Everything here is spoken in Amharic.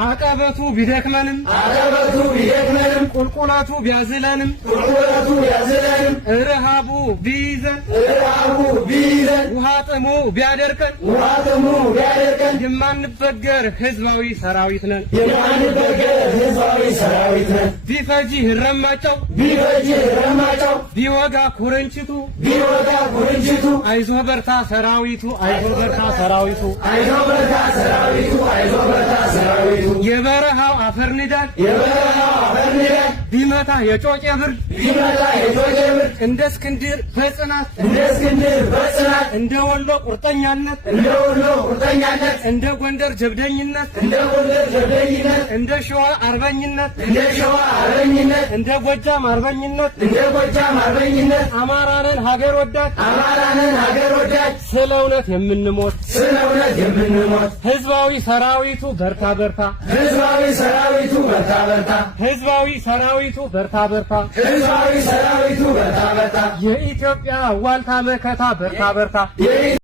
አቀበቱ ቢደክመንም ቁልቁለቱ ቢያዝለንም ረሃቡ ቢይዘን ውሃ ጥሙ ቢያደርቀን የማንበገር ህዝባዊ ሰራዊት ነን። ቢፈጅህ ረማጫው ቢወጋ ኩርንችቱ አይዞህ በርታ ሰራዊቱ የበረሃው አፈር ንዳድ ቢመታ የጮቄ ብርድ እንደ እስክንድር በጽናት እንደ ወሎ ቁርጠኛነት እንደ ጎንደር ጀብደኝነት እንደ ሸዋ አርበኝነት እንደ ጎጃም አርበኝነት አማራንን ሀገር ወዳድ ስለ እውነት የምንሞት ህዝባዊ ሰራዊቱ በርታ የኢትዮጵያ ዋልታ መከታ በርታ